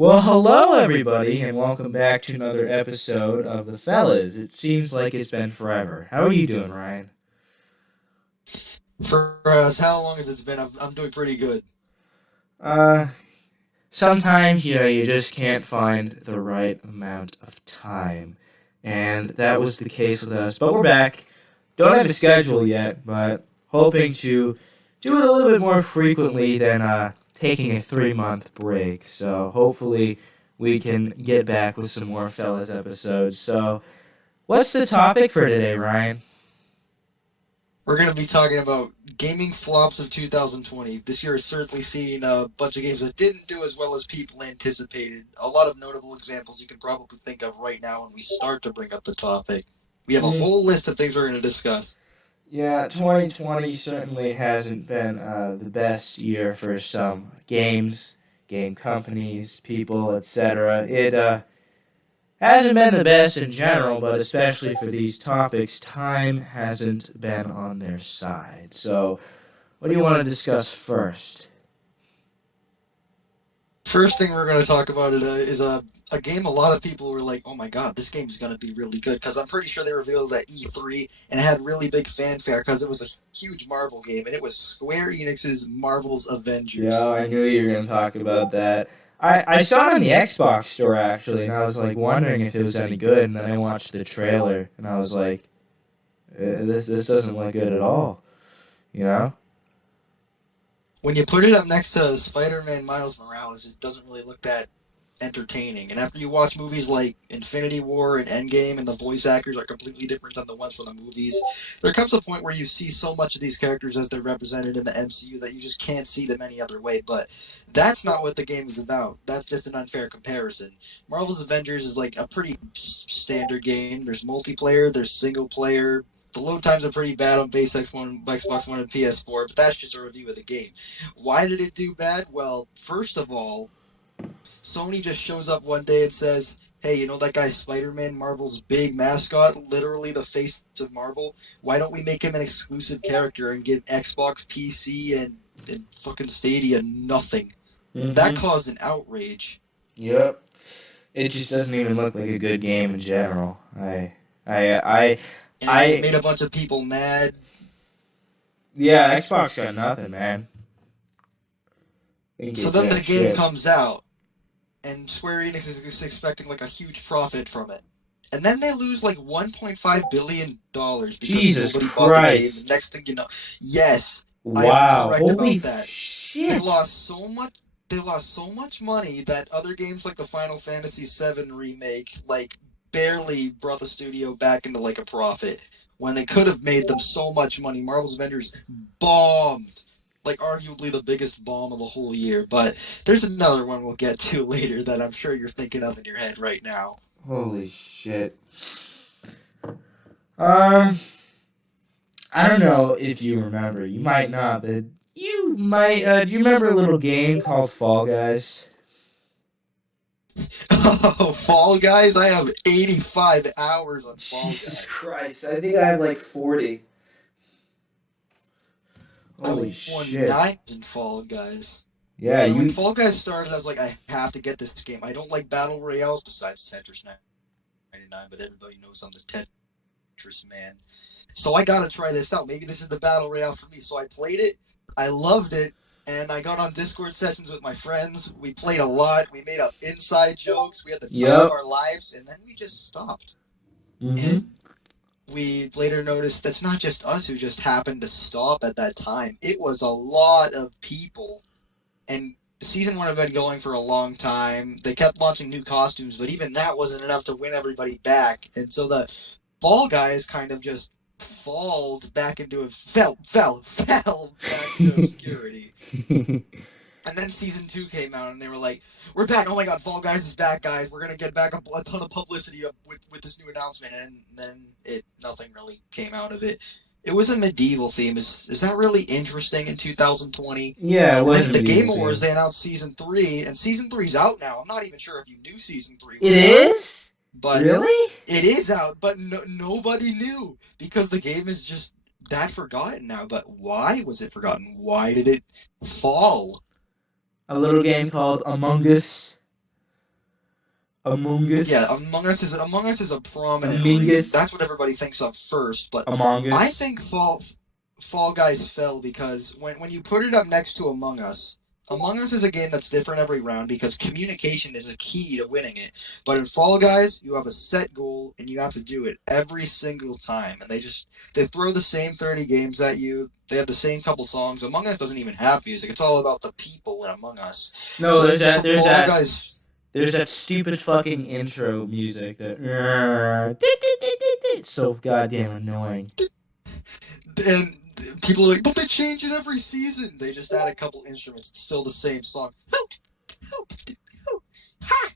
Well, hello everybody, and welcome back to another episode of The Fellas. It seems like it's been forever. How are you doing, Ryan? For us, how long has it been? I'm doing pretty good. Uh, Sometimes, you just can't find the right amount of time. And that was the case with us. But we're back. Don't have a schedule yet, but hoping to do it a little bit more frequently than taking a 3-month break. So hopefully we can get back with some more Fellas episodes. So what's the topic for today, Ryan? We're going to be talking about gaming flops of 2020. This year has certainly seen a bunch of games that didn't do as well as people anticipated. A lot of notable examples you can probably think of right now when we start to bring up the topic. We have a whole list of things we're going to discuss. Yeah, 2020 certainly hasn't been the best year for some games, game companies, people, etc. It hasn't been the best in general, but especially for these topics, time hasn't been on their side. So, what do you want to discuss first? First thing we're going to talk about is a game a lot of people were like, oh my god, this game is going to be really good. Because I'm pretty sure they revealed at E3 and it had really big fanfare because it was a huge Marvel game. And it was Square Enix's Marvel's Avengers. Yeah, I knew you were going to talk about that. I saw it on the Xbox store, actually, and I was, like, wondering if it was any good, and then I watched the trailer, and I was like, this doesn't look good at all, you know? When you put it up next to Spider-Man Miles Morales, it doesn't really look that entertaining. And after you watch movies like Infinity War and Endgame and the voice actors are completely different than the ones from the movies, there comes a point where you see so much of these characters as they're represented in the MCU that you just can't see them any other way. But that's not what the game is about. That's just an unfair comparison. Marvel's Avengers is like a pretty standard game. There's multiplayer, there's single player. The load times are pretty bad on base Xbox One and PS4, but that's just a review of the game. Why did it do bad? Well, first of all, Sony just shows up one day and says, hey, you know that guy Spider-Man, Marvel's big mascot, literally the face of Marvel? Why don't we make him an exclusive character and give Xbox, PC, and fucking Stadia nothing? That caused an outrage. Yep. It just doesn't even look like a good game in general. I, And it made a bunch of people mad. Yeah, Xbox got nothing, man. So then the game comes out, and Square Enix is expecting like a huge profit from it. And then they lose like $1.5 billion because Jesus nobody Christ. bought the game. The next thing you know, yes, Wow. I am correct Holy about that. shit. They lost so much. They lost so much money that other games like the Final Fantasy VII remake like barely brought the studio back into like a profit when they could have made them so much money. Marvel's Avengers bombed, like arguably the biggest bomb of the whole year. But there's another one we'll get to later that I'm sure you're thinking of in your head right now. Holy shit. I don't know if you remember. You might not, but you might. Do you remember a little game called Fall Guys? Oh, Fall Guys! I have 85 hours on Fall Guys. Jesus Christ. I think I have like 40. Holy shit. 9 in Fall Guys. Yeah, When Fall Guys started, I was like, I have to get this game. I don't like Battle Royales besides Tetris 99, but everybody knows I'm the Tetris man. So I gotta try this out. Maybe this is the Battle Royale for me. So I played it, I loved it, and I got on Discord sessions with my friends. We played a lot. We made up inside jokes. We had the time of our lives, and then we just stopped. And we later noticed that's not just us who just happened to stop at that time. It was a lot of people. And season 1 had been going for a long time. They kept launching new costumes, but even that wasn't enough to win everybody back. And so the Fall Guys kind of just fell back into obscurity. And then season 2 came out, and they were like, "We're back! Oh my God, Fall Guys is back, guys! We're gonna get back a ton of publicity with this new announcement." And then nothing really came out of it. It was a medieval theme. Is that really interesting in 2020? Yeah, it was. The Game Awards, they announced season 3, and season 3's out now. I'm not even sure if you knew season 3 was out. It is? But really? It is out, but nobody knew because the game is just that forgotten now. But why was it forgotten? Why did it fall? A little game called Among Us. Among Yeah, Us. Among Us is a prominent Among reason. Us. That's what everybody thinks of first, but Among I Us. think Fall Guys fell because when you put it up next to Among Us is a game that's different every round because communication is a key to winning it. But in Fall Guys, you have a set goal and you have to do it every single time. And they throw the same 30 games at you. They have the same couple songs. Among Us doesn't even have music. It's all about the people in Among Us. No, So there's that. There's Fall that. Guys There's that stupid fucking intro music that. It's so goddamn annoying. and people are like, but they change it every season. They just add a couple instruments. It's still the same song. Ha!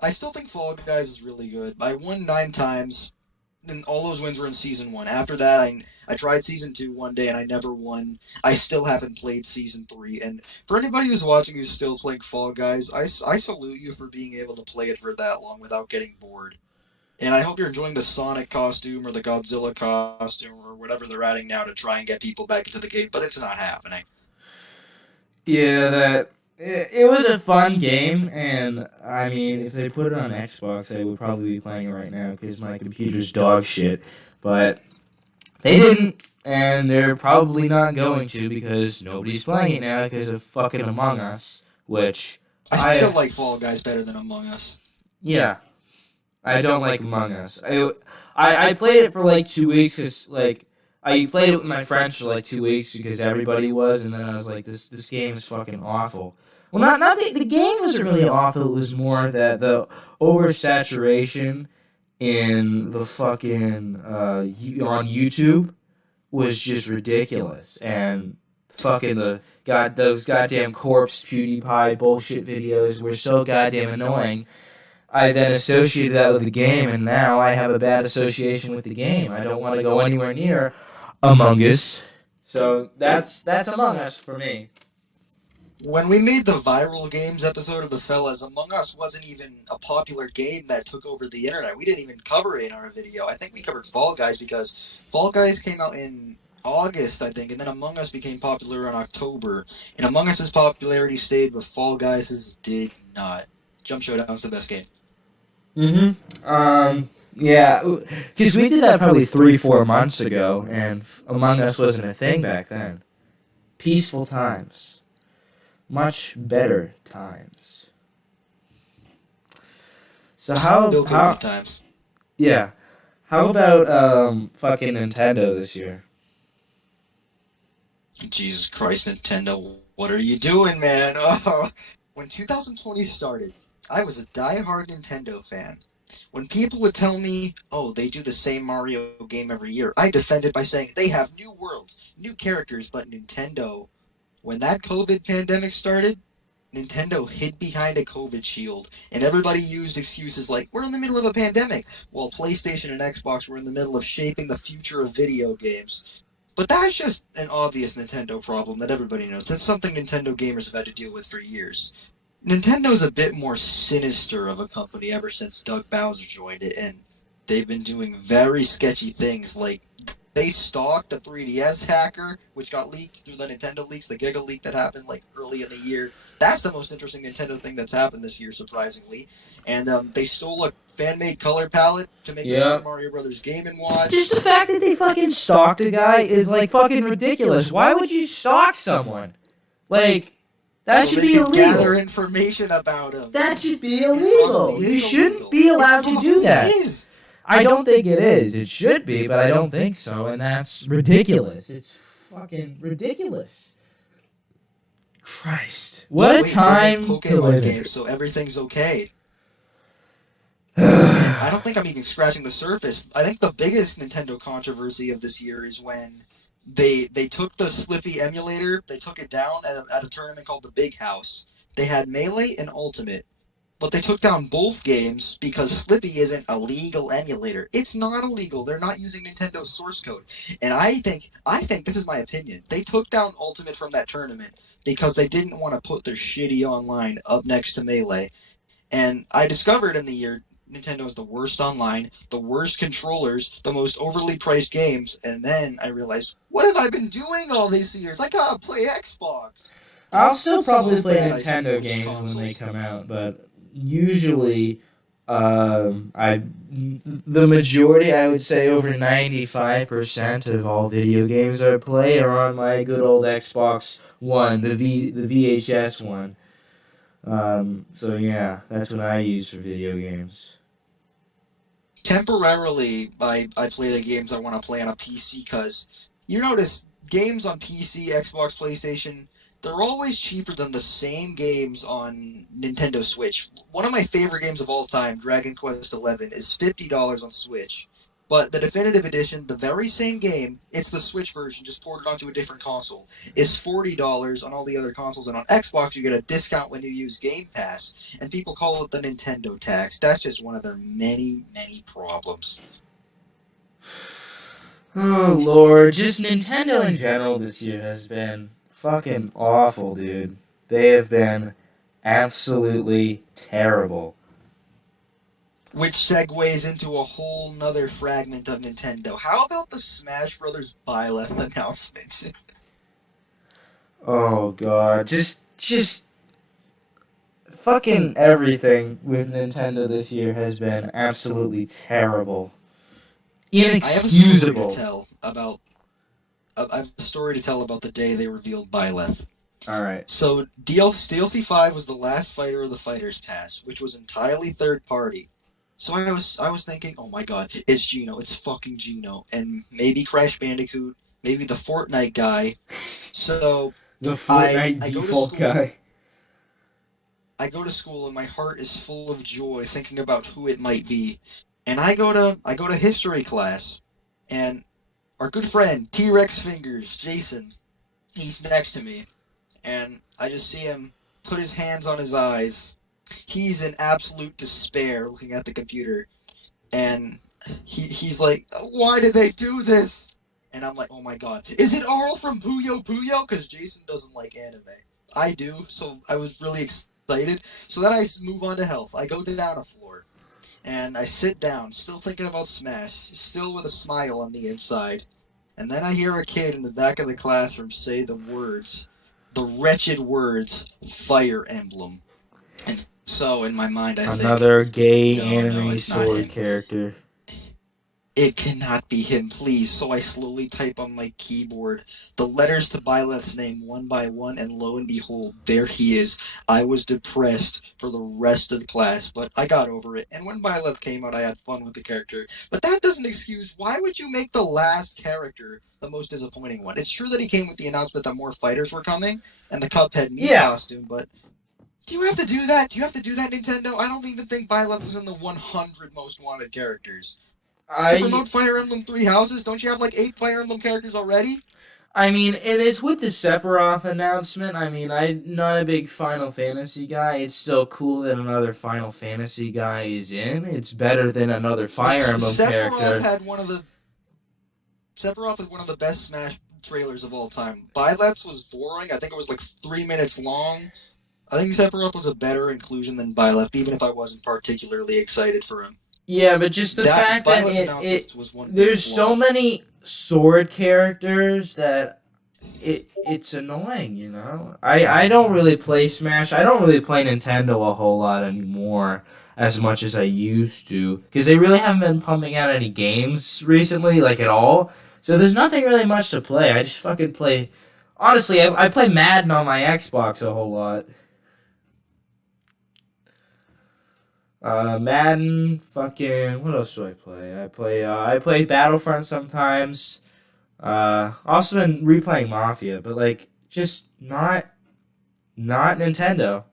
I still think Fall Guys is really good. I won 9 times, and all those wins were in season 1. After that, I tried season 2 one day and I never won. I still haven't played season 3. And for anybody who's watching who's still playing Fall Guys, I salute you for being able to play it for that long without getting bored. And I hope you're enjoying the Sonic costume or the Godzilla costume or whatever they're adding now to try and get people back into the game, but it's not happening. Yeah, that. It was a fun game, and I mean, if they put it on Xbox, I would probably be playing it right now because my computer's dog shit. But they didn't, and they're probably not going to because nobody's playing it now because of fucking Among Us, which I still like Fall Guys better than Among Us. Yeah, I don't like Among Us. I played it for like 2 weeks because like I played it with my friends for like 2 weeks because everybody was, and then I was like, this game is fucking awful. Well, not the game wasn't really awful. It was more that the oversaturation in the fucking on YouTube was just ridiculous, and fucking those goddamn corpse PewDiePie bullshit videos were so goddamn annoying. I then associated that with the game, and now I have a bad association with the game. I don't want to go anywhere near Among Us. So that's Among Us for me. When we made the viral games episode of the Fellas, Among Us wasn't even a popular game that took over the internet. We didn't even cover it in our video. I think we covered Fall Guys because Fall Guys came out in August, I think, and then Among Us became popular in October. And Among Us's popularity stayed, but Fall Guys's did not. Jump Showdown's the best game. Yeah, because we did that probably 3-4 months ago, and Among Us wasn't a thing back then. Peaceful times. Much better times. So Still how good times. yeah. How about fucking Nintendo this year? Jesus Christ, Nintendo, what are you doing, man? Oh. When 2020 started, I was a die-hard Nintendo fan. When people would tell me, oh, they do the same Mario game every year, I defended by saying they have new worlds, new characters, but Nintendo, when that COVID pandemic started, Nintendo hid behind a COVID shield, and everybody used excuses like, we're in the middle of a pandemic, while PlayStation and Xbox were in the middle of shaping the future of video games. But that's just an obvious Nintendo problem that everybody knows. That's something Nintendo gamers have had to deal with for years. Nintendo's a bit more sinister of a company ever since Doug Bowser joined it, and they've been doing very sketchy things. Like, they stalked a 3DS hacker, which got leaked through the Nintendo leaks, the Giga leak that happened like early in the year. That's the most interesting Nintendo thing that's happened this year, surprisingly. And they stole a fan-made color palette to make the Super Mario Brothers Game & Watch. Just the fact that they fucking stalked a guy is like fucking ridiculous. Why would you stalk someone? Like, that should be illegal. Gather information about him. That should be illegal. You shouldn't be allowed to do that. I don't think it is. It should be, but I don't think so, and that's ridiculous. It's fucking ridiculous. Christ. What a time to live in. So everything's okay. I don't think I'm even scratching the surface. I think the biggest Nintendo controversy of this year is when they took the Slippy emulator, they took it down at a tournament called the Big House. They had Melee and Ultimate, but they took down both games because Slippy isn't a legal emulator. It's not illegal. They're not using Nintendo's source code. And I think this is my opinion. They took down Ultimate from that tournament because they didn't want to put their shitty online up next to Melee. And I discovered in the year Nintendo's the worst online, the worst controllers, the most overly priced games, and then I realized, what have I been doing all these years? I gotta play Xbox. I'll still probably play Nintendo games when they come out, but usually, the majority, I would say over 95% of all video games I play are on my good old Xbox One, the VHS one. So yeah, that's what I use for video games. Temporarily, I play the games I want to play on a PC because you notice games on PC, Xbox, PlayStation, they're always cheaper than the same games on Nintendo Switch. One of my favorite games of all time, Dragon Quest XI, is $50 on Switch. But the definitive edition, the very same game, it's the Switch version, just ported onto a different console, is $40 on all the other consoles. And on Xbox, you get a discount when you use Game Pass. And people call it the Nintendo tax. That's just one of their many, many problems. Oh Lord, just Nintendo in general this year has been fucking awful, dude. They have been absolutely terrible. Which segues into a whole nother fragment of Nintendo. How about the Smash Brothers Byleth announcement? Oh God, just fucking everything with Nintendo this year has been absolutely terrible, inexcusable. I have a story to tell about the day they revealed Byleth. All right. So DLC 5 was the last fighter of the Fighters Pass, which was entirely third party. So I was thinking, oh my god, it's Geno, it's fucking Geno, and maybe Crash Bandicoot, maybe the Fortnite guy. So the Fortnite default guy. I go to school and my heart is full of joy thinking about who it might be. And I go to history class, and our good friend T-Rex Fingers, Jason, he's next to me, and I just see him put his hands on his eyes. He's in absolute despair looking at the computer, and he's like, why did they do this? And I'm like, oh my god, is it Arl from Puyo Puyo? Because Jason doesn't like anime. I do, so I was really excited. So then I move on to health. I go down a floor, and I sit down, still thinking about Smash, still with a smile on the inside. And then I hear a kid in the back of the classroom say the wretched words, Fire Emblem. And so in my mind I think, another gay no, anime sword character. It cannot be him, please. So I slowly type on my keyboard the letters to Byleth's name one by one, and lo and behold, there he is. I was depressed for the rest of the class, but I got over it. And when Byleth came out, I had fun with the character. But that doesn't excuse why would you make the last character the most disappointing one. It's true that he came with the announcement that more fighters were coming, and the Cuphead Mii costume, but do you have to do that? Do you have to do that, Nintendo? I don't even think Byleth was in the 100 most wanted characters. To promote Fire Emblem Three Houses, don't you have like 8 Fire Emblem characters already? I mean, and it's with the Sephiroth announcement. I mean, I'm not a big Final Fantasy guy. It's so cool that another Final Fantasy guy is in. It's better than another Fire Emblem character. Sephiroth had one of the best Smash trailers of all time. Byleth's was boring. I think it was like 3 minutes long. I think Sephiroth was a better inclusion than Byleth, even if I wasn't particularly excited for him. Yeah, but just the fact that there's so many sword characters that it's annoying, you know? I don't really play Smash. I don't really play Nintendo a whole lot anymore as much as I used to, because they really haven't been pumping out any games recently, like at all. So there's nothing really much to play. I just fucking play... Honestly, I play Madden on my Xbox a whole lot. Madden, fucking, what else do I play? I play Battlefront sometimes. Also been replaying Mafia, but like, just not Nintendo.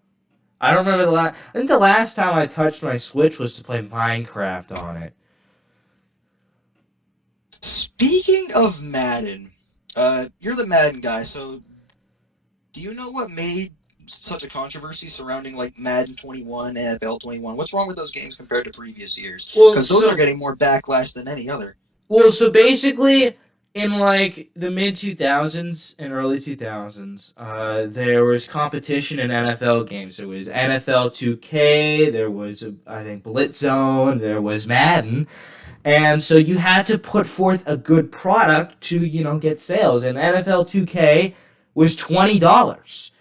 I don't remember I think the last time I touched my Switch was to play Minecraft on it. Speaking of Madden, you're the Madden guy, so do you know what made such a controversy surrounding like Madden 21, NFL 21? What's wrong with those games compared to previous years? Because those are getting more backlash than any other. Well, so basically, in like the mid 2000s and early 2000s, there was competition in NFL games. There was NFL 2K, there was I think Blitz Zone, there was Madden. And so you had to put forth a good product to, get sales. And NFL 2K was $20.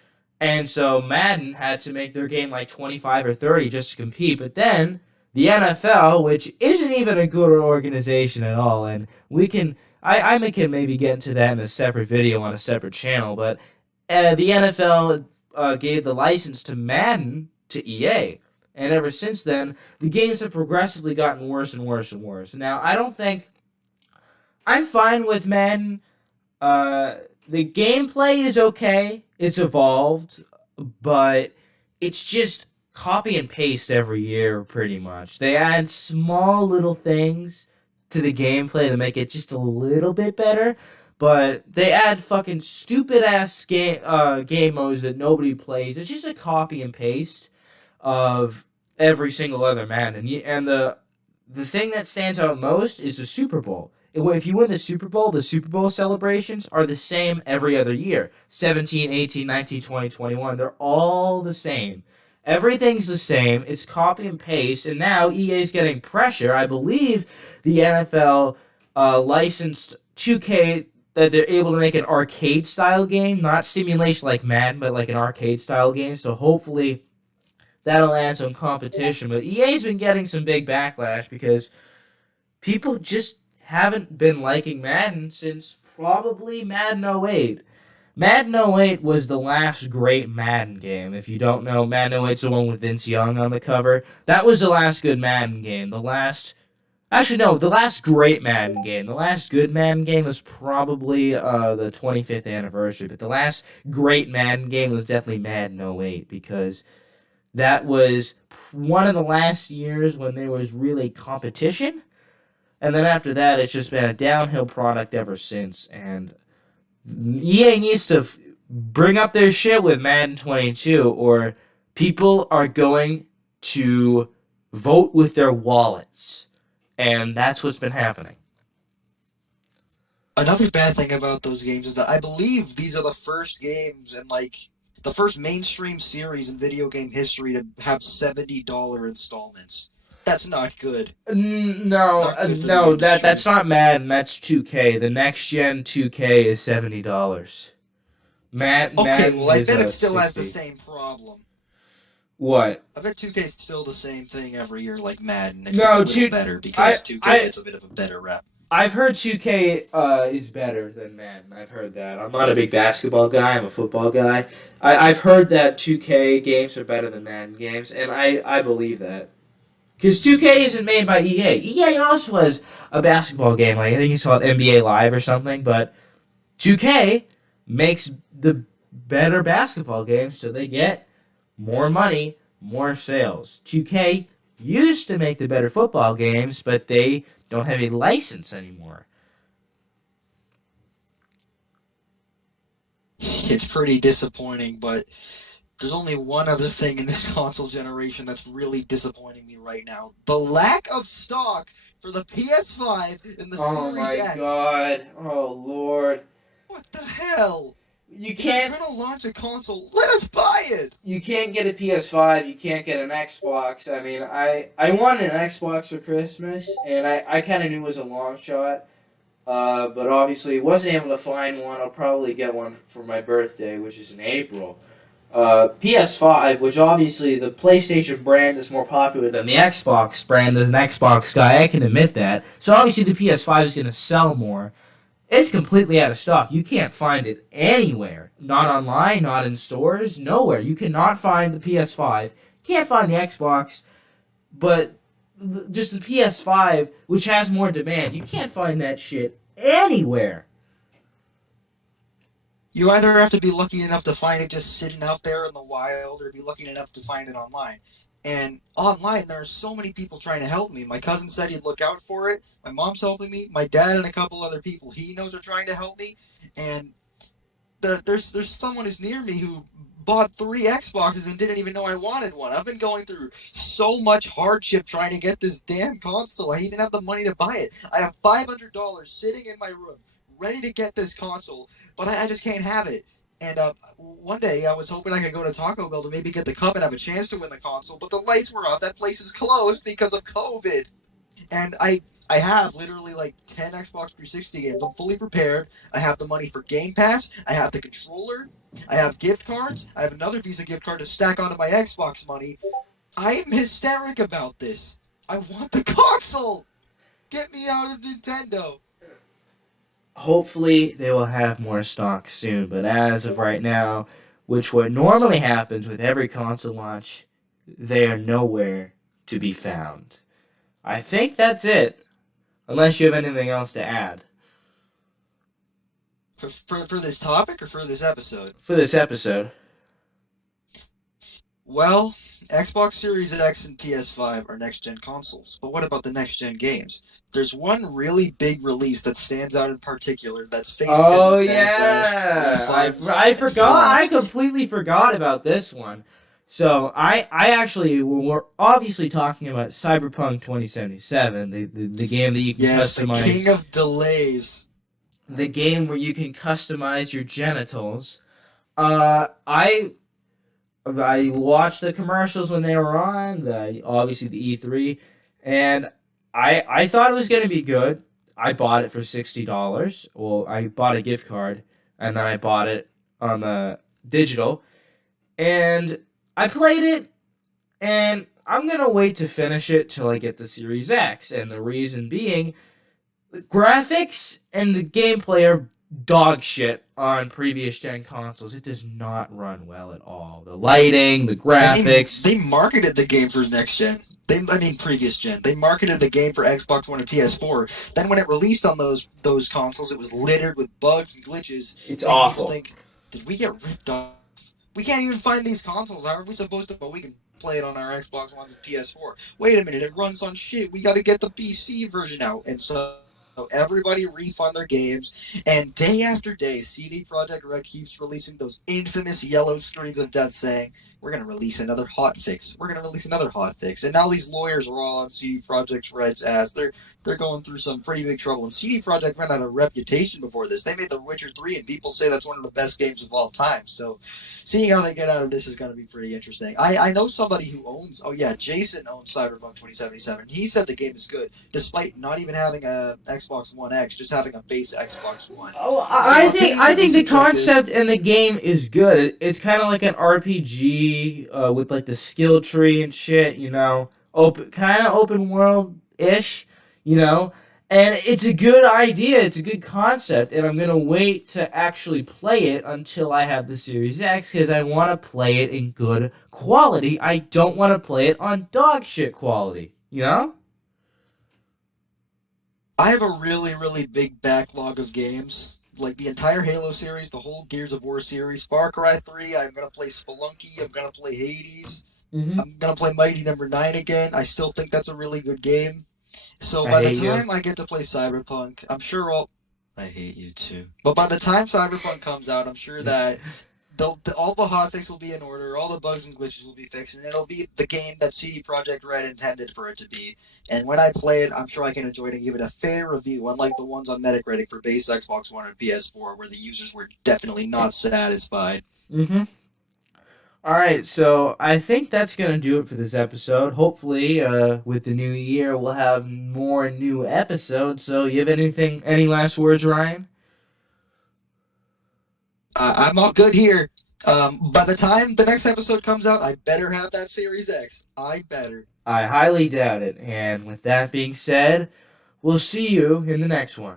And so Madden had to make their game like 25 or 30 just to compete. But then the NFL, which isn't even a good organization at all, and we can, I can maybe get into that in a separate video on a separate channel, but the NFL gave the license to Madden to EA. And ever since then, the games have progressively gotten worse and worse and worse. Now, I don't think I'm fine with Madden. The gameplay is okay. It's evolved, but it's just copy and paste every year, pretty much. They add small little things to the gameplay to make it just a little bit better, but they add fucking stupid ass game modes that nobody plays. It's just a copy and paste of every single other Madden, and the thing that stands out most is the Super Bowl. If you win the Super Bowl celebrations are the same every other year. 17, 18, 19, 20, 21. They're all the same. Everything's the same. It's copy and paste. And now EA's getting pressure. I believe the NFL licensed 2K that they're able to make an arcade-style game. Not simulation like Madden, but like an arcade-style game. So hopefully that'll add some competition. But EA's been getting some big backlash because people just haven't been liking Madden since probably Madden 08. Madden 08 was the last great Madden game. If you don't know, Madden 08's the one with Vince Young on the cover. That was the last good Madden game. The last great Madden game. The last good Madden game was probably the 25th anniversary. But the last great Madden game was definitely Madden 08 because that was one of the last years when there was really competition. And then after that, it's just been a downhill product ever since. And EA needs to bring up their shit with Madden 22, or people are going to vote with their wallets. And that's what's been happening. Another bad thing about those games is that I believe these are the first games and like the first mainstream series in video game history to have $70 installments. That's not good. No, that's not Madden. That's 2K. The next gen 2K is $70. Okay, well I bet it still 60. has the same problem. What? I bet 2K is still the same thing every year, like Madden, No, except a little better because 2K gets a bit of a better rep. I've heard 2K is better than Madden. I've heard that. I'm not a big basketball guy. I'm a football guy. I've heard that 2K games are better than Madden games, and I believe that. Because 2K isn't made by EA. EA also has a basketball game. Like I think you saw it NBA Live or something. But 2K makes the better basketball games, so they get more money, more sales. 2K used to make the better football games, but they don't have a license anymore. It's pretty disappointing, but there's only one other thing in this console generation that's really disappointing me right now. The lack of stock for the PS5 and the Oh Series X. my god. Oh lord. What the hell? You If can't you're gonna launch a console, let us buy it! you can't get a PS5, you can't get an Xbox. I mean, I wanted an Xbox for Christmas, and I kind of knew it was a long shot. But obviously wasn't able to find one. I'll probably get one for my birthday, which is in April. PS5, which obviously the PlayStation brand is more popular than the Xbox brand as an Xbox guy, I can admit that. So obviously the PS5 is going to sell more. It's completely out of stock. You can't find it anywhere. Not online, not in stores, nowhere. You cannot find the PS5. Can't find the Xbox, but just the PS5, which has more demand, you can't find that shit anywhere. You either have to be lucky enough to find it just sitting out there in the wild, or be lucky enough to find it online. And online, there are so many people trying to help me. My cousin said he'd look out for it. My mom's helping me. My dad and a couple other people he knows are trying to help me. And there's someone who's near me who bought 3 Xboxes and didn't even know I wanted one. I've been going through so much hardship trying to get this damn console. I even have the money to buy it. I have $500 sitting in my room, ready to get this console, but I just can't have it. And one day I was hoping I could go to Taco Bell to maybe get the cup and have a chance to win the console, but the lights were off. That place is closed because of COVID. And I have literally like 10 Xbox 360 games. I'm fully prepared. I have the money for Game Pass. I have the controller. I have gift cards. I have another Visa gift card to stack onto my Xbox money. I am hysteric about this. I want the console. Get me out of Nintendo. Hopefully, they will have more stock soon, but as of right now, which what normally happens with every console launch, they are nowhere to be found. I think that's it, unless you have anything else to add For this topic or for this episode? for this episode. Well, Xbox Series X and PS5 are next gen consoles, but what about the next gen games? There's one really big release that stands out in particular that's faced Oh heavy backlash, yeah, refunds, I and forgot. I flops. completely forgot about this one. So I actually we're obviously talking about Cyberpunk 2077, the game that you can Yes, the customize, king of delays. the game where you can customize your genitals. I watched the commercials when they were on, obviously the E3, and I thought it was gonna be good. I bought it for $60. Well, I bought a gift card, and then I bought it on the digital, and I played it, and I'm gonna wait to finish it till I get the Series X, and the reason being, the graphics and the gameplay are dog shit on previous gen consoles. It does not run well at all. The lighting, the And graphics. they marketed the game for next gen. I mean previous gen. They marketed the game for Xbox One and PS4. Then when it released on those consoles, it was littered with bugs and glitches, It's making people awful. think, did we get ripped off? We can't even find these consoles. How are we supposed to? But we can play it on our Xbox Ones and PS4. Wait a minute, it runs on shit. We got to get the PC version out, and so everybody refund their games. And day after day, CD Projekt Red keeps releasing those infamous yellow screens of death, saying, "We're gonna release another hot fix. We're gonna release another hot fix." And now these lawyers are all on CD Projekt Red's ass. They're going through some pretty big trouble. And CD Projekt Red had a reputation before this. They made The Witcher 3, and people say that's one of the best games of all time. So seeing how they get out of this is going to be pretty interesting. I know somebody who owns, oh yeah, Jason owns Cyberpunk 2077. He said the game is good, despite not even having a Xbox One X, just having a base Xbox One. Oh, So I opinions are think the subjective. concept and the game is good. It's kind of like an RPG with like the skill tree and shit. Open kind of open world ish. You know, and it's a good idea. It's a good concept, and I'm gonna wait to actually play it until I have the Series X because I want to play it in good quality. I don't want to play it on dog shit quality. You know? I have a really, really big backlog of games. Like the entire Halo series, the whole Gears of War series, Far Cry 3, I'm going to play Spelunky, I'm going to play Hades, Mm-hmm. I'm going to play Mighty Number 9 again. I still think that's a really good game. So I by the hate you. time I get to play Cyberpunk, I'm sure I'll. I hate you too. But by the time Cyberpunk comes out, I'm sure that all the hotfix will be in order, all the bugs and glitches will be fixed, and it'll be the game that CD Projekt Red intended for it to be. And when I play it, I'm sure I can enjoy it and give it a fair review, unlike the ones on Metacritic for base Xbox One and PS4, where the users were definitely not satisfied. Mm-hmm. All right, so I think that's gonna do it for this episode. Hopefully, with the new year, we'll have more new episodes. So, you have any last words, Ryan? I'm all good here. By the time the next episode comes out, I better have that Series X. I better. I highly doubt it. And with that being said, we'll see you in the next one.